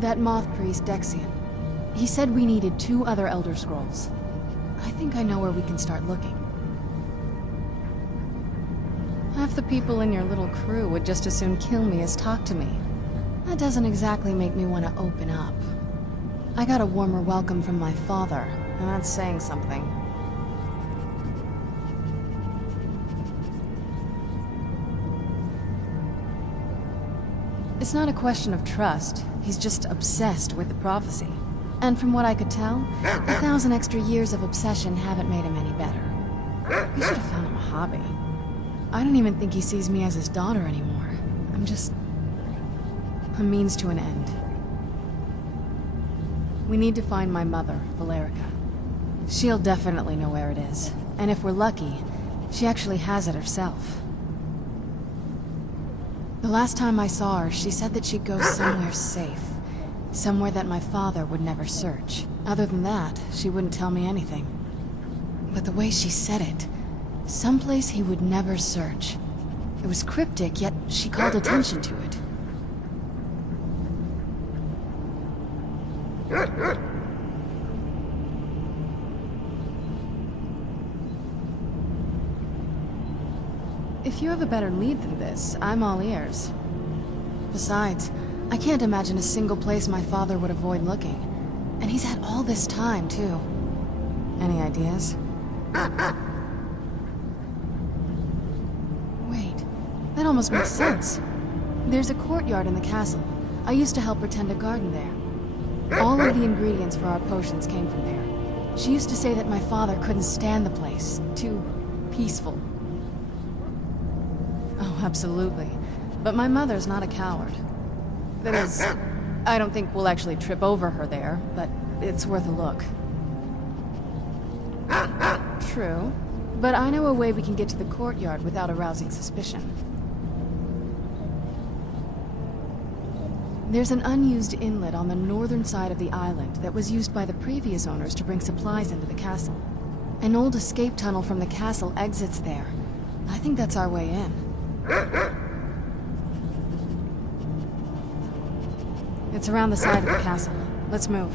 That moth priest, Dexian. He said we needed 2 other Elder Scrolls. I think I know where we can start looking. Half the people in your little crew would just as soon kill me as talk to me. That doesn't exactly make me want to open up. I got a warmer welcome from my father, and that's saying something. It's not a question of trust. He's just obsessed with the prophecy. And from what I could tell, 1,000 extra years of obsession haven't made him any better. We should have found him a hobby. I don't even think he sees me as his daughter anymore. I'm just a means to an end. We need to find my mother, Valerica. She'll definitely know where it is. And if we're lucky, she actually has it herself. The last time I saw her, she said that she'd go somewhere safe. Somewhere that my father would never search. Other than that, she wouldn't tell me anything. But the way she said it, someplace he would never search. It was cryptic, yet she called attention to it. If you have a better lead than this, I'm all ears. Besides, I can't imagine a single place my father would avoid looking. And he's had all this time, too. Any ideas? Wait, that almost makes sense. There's a courtyard in the castle. I used to help her tend a garden there. All of the ingredients for our potions came from there. She used to say that my father couldn't stand the place. Too peaceful. Oh, absolutely. But my mother's not a coward. That is, I don't think we'll actually trip over her there, but it's worth a look. True, but I know a way we can get to the courtyard without arousing suspicion. There's an unused inlet on the northern side of the island that was used by the previous owners to bring supplies into the castle. An old escape tunnel from the castle exits there. I think that's our way in. It's around the side of the castle. Let's move.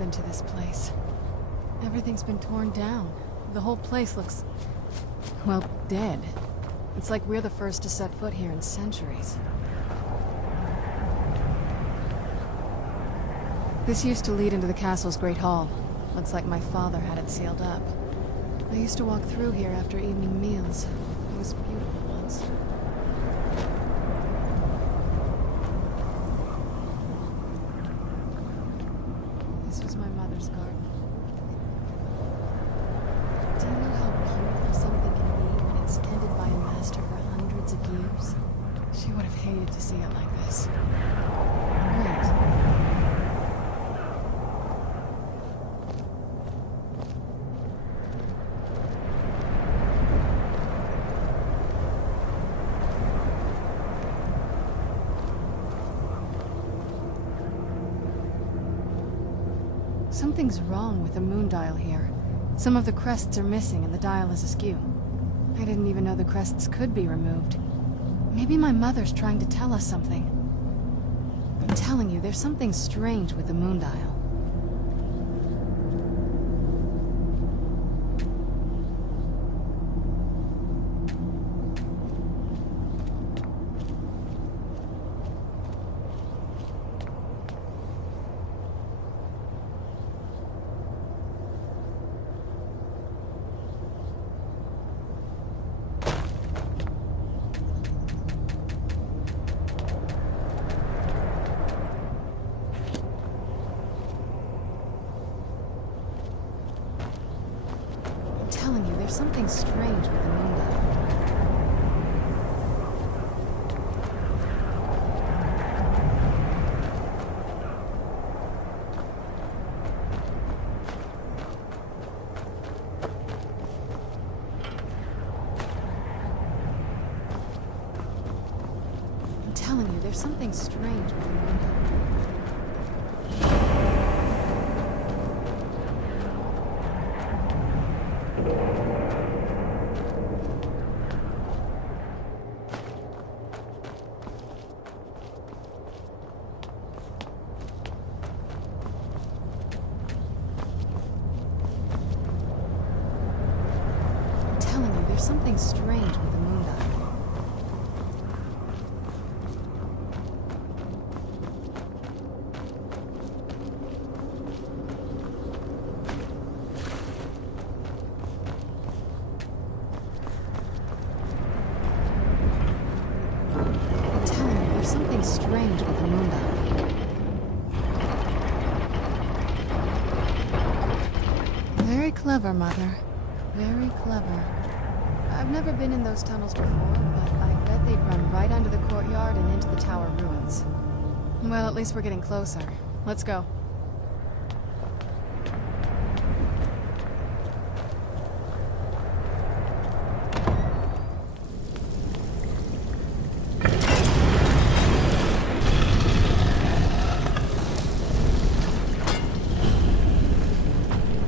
happened to this place? Everything's been torn down. The whole place looks, well, dead. It's like we're the first to set foot here in centuries. This used to lead into the castle's great hall. Looks like my father had it sealed up. I used to walk through here after evening meals. It was beautiful once. This was my mother's garden. Do you know how beautiful something can be when it's tended by a master for hundreds of years? She would have hated to see it like this. Wait. Something's wrong with the moon dial here. Some of the crests are missing and the dial is askew. I didn't even know the crests could be removed. Maybe my mother's trying to tell us something. I'm telling you, there's something strange with the moon dial. There's something strange with the moon dial. I'm telling you, there's something strange with the moon dial. There's something strange with the moon dial. I'm telling you, there's something strange with the moon dial. Very clever, Mother. Very clever. I've never been in those tunnels before, but I bet they'd run right under the courtyard and into the tower ruins. Well, at least we're getting closer. Let's go.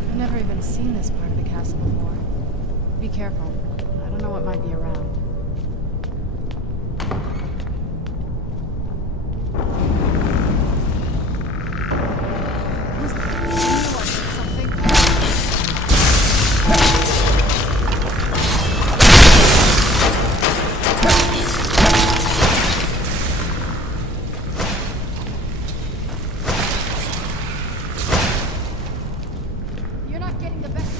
I've never even seen this part of the castle before. Be careful. I don't know what might be around. Was that? I knew I heard something. You're not getting the best.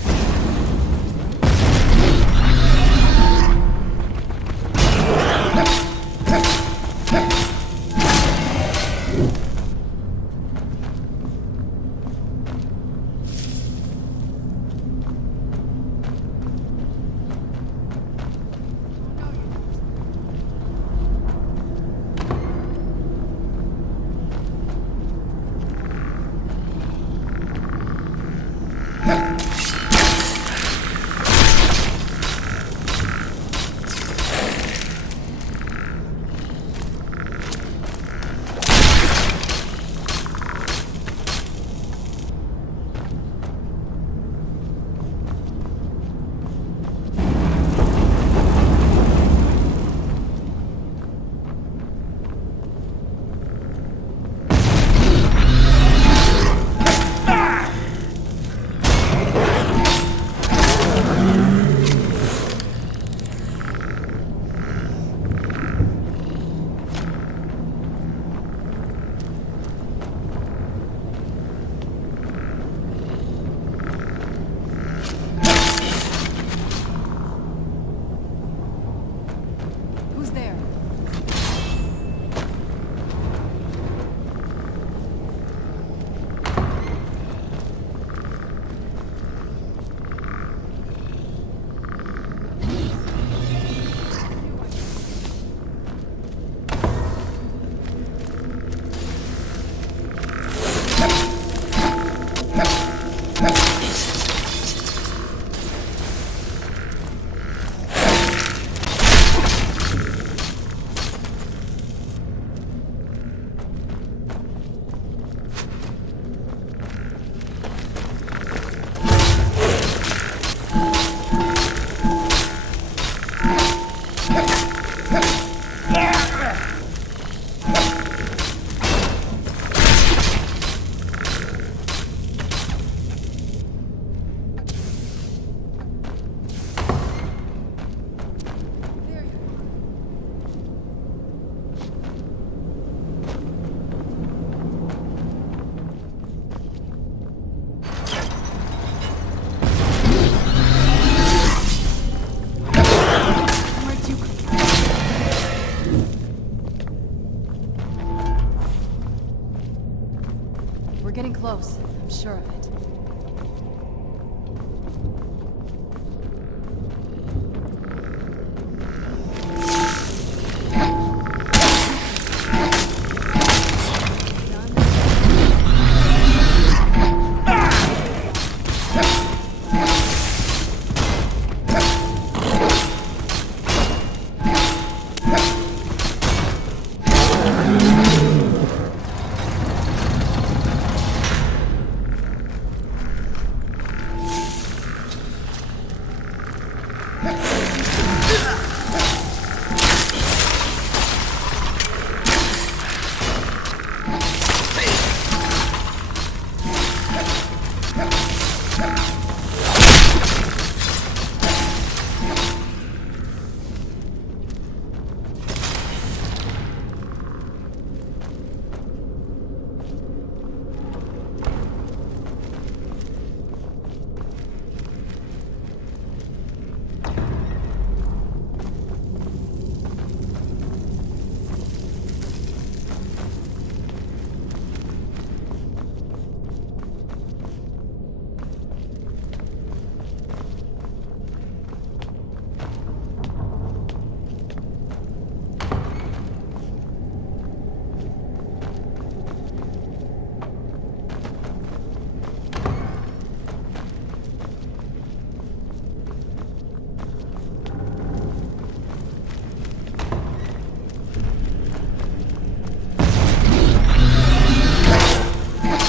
close. I'm sure of it.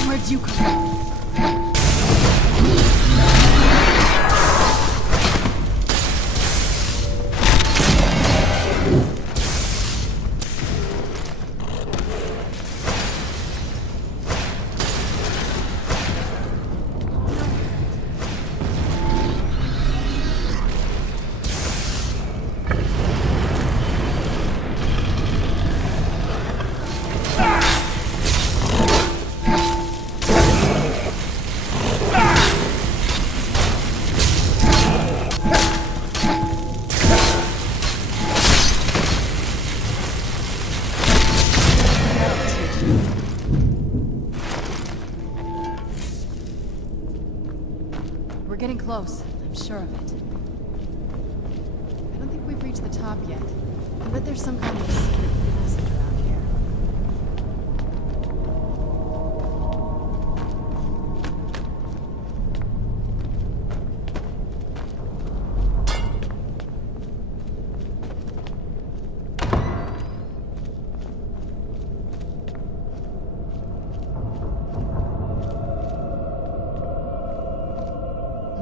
Where'd you come from? We're getting close. I'm sure of it. I don't think we've reached the top yet. I bet there's some kind of secret passage around here.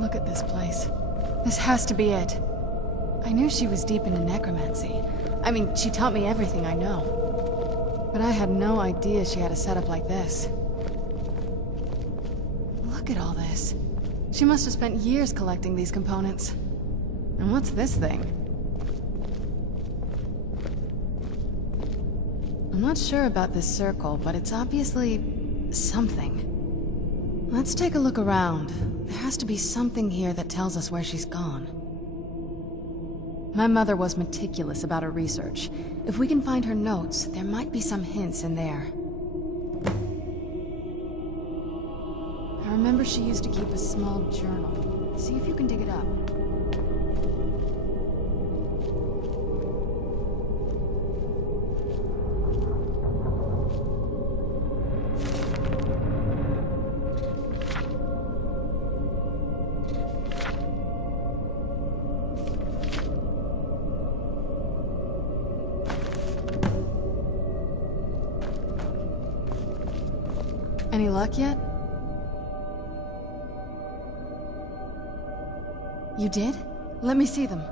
Look at this place. This has to be it. I knew she was deep into necromancy. I mean, she taught me everything I know. But I had no idea she had a setup like this. Look at all this. She must have spent years collecting these components. And what's this thing? I'm not sure about this circle, but it's obviously something. Let's take a look around. There has to be something here that tells us where she's gone. My mother was meticulous about her research. If we can find her notes, there might be some hints in there. I remember she used to keep a small journal. See if you can dig it up. Any luck yet? You did? Let me see them.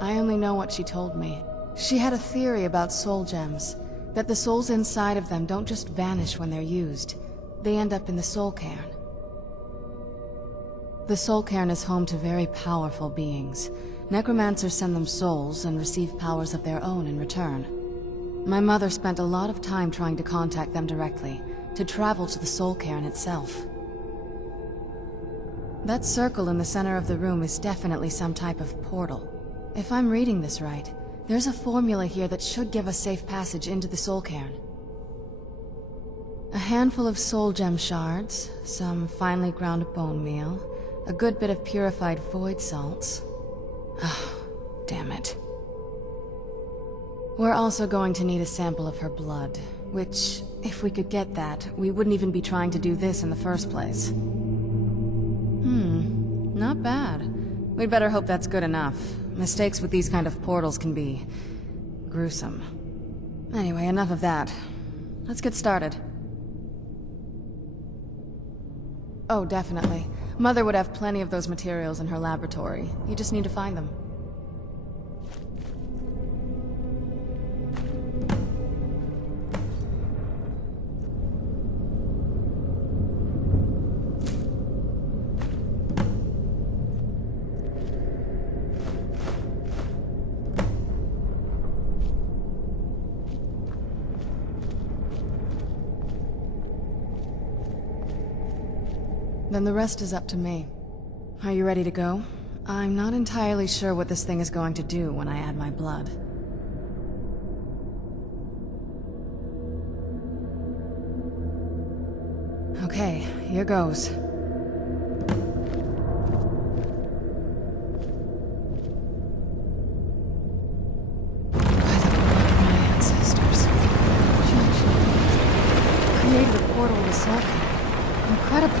I only know what she told me. She had a theory about soul gems, that the souls inside of them don't just vanish when they're used. They end up in the soul cairn. The soul cairn is home to very powerful beings. Necromancers send them souls and receive powers of their own in return. My mother spent a lot of time trying to contact them directly, to travel to the soul cairn itself. That circle in the center of the room is definitely some type of portal. If I'm reading this right, there's a formula here that should give us safe passage into the soul cairn. A handful of soul gem shards, some finely ground bone meal, a good bit of purified void salts. Oh, damn it. We're also going to need a sample of her blood, which, if we could get that, we wouldn't even be trying to do this in the first place. Not bad. We'd better hope that's good enough. Mistakes with these kind of portals can be gruesome. Anyway, enough of that. Let's get started. Oh, definitely. Mother would have plenty of those materials in her laboratory. You just need to find them. Then the rest is up to me. Are you ready to go? I'm not entirely sure what this thing is going to do when I add my blood. Okay, here goes. By the blood of my ancestors. She actually created a portal to Soul Camp. Incredible.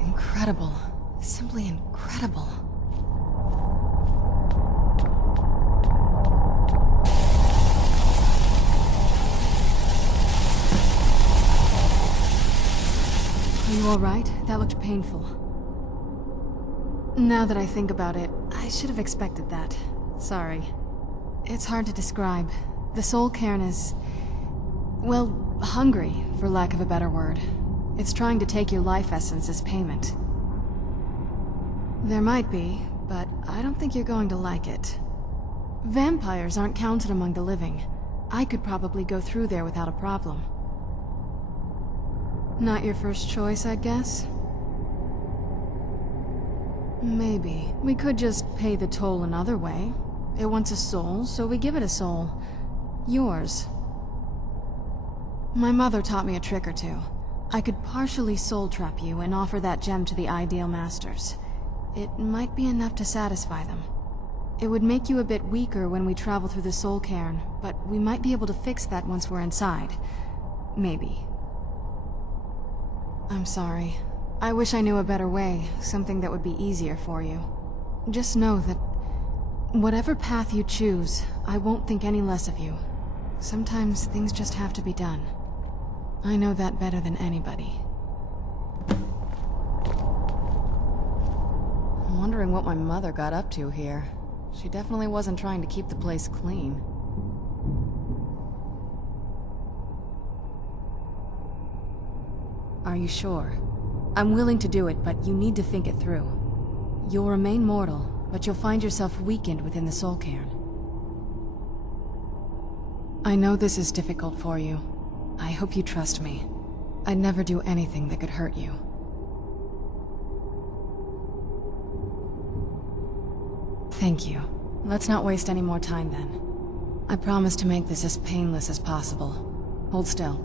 Incredible. Simply incredible. Are you all right? That looked painful. Now that I think about it, I should have expected that. Sorry. It's hard to describe. The soul cairn is... well, hungry, for lack of a better word. It's trying to take your life essence as payment. There might be, but I don't think you're going to like it. Vampires aren't counted among the living. I could probably go through there without a problem. Not your first choice, I'd guess? Maybe. We could just pay the toll another way. It wants a soul, so we give it a soul. Yours. My mother taught me a trick or two. I could partially soul trap you and offer that gem to the ideal masters. It might be enough to satisfy them. It would make you a bit weaker when we travel through the soul cairn, but we might be able to fix that once we're inside. Maybe. I'm sorry. I wish I knew a better way, something that would be easier for you. Just know that whatever path you choose, I won't think any less of you. Sometimes things just have to be done. I know that better than anybody. I'm wondering what my mother got up to here. She definitely wasn't trying to keep the place clean. Are you sure? I'm willing to do it, but you need to think it through. You'll remain mortal, but you'll find yourself weakened within the soul cairn. I know this is difficult for you. I hope you trust me. I'd never do anything that could hurt you. Thank you. Let's not waste any more time then. I promise to make this as painless as possible. Hold still.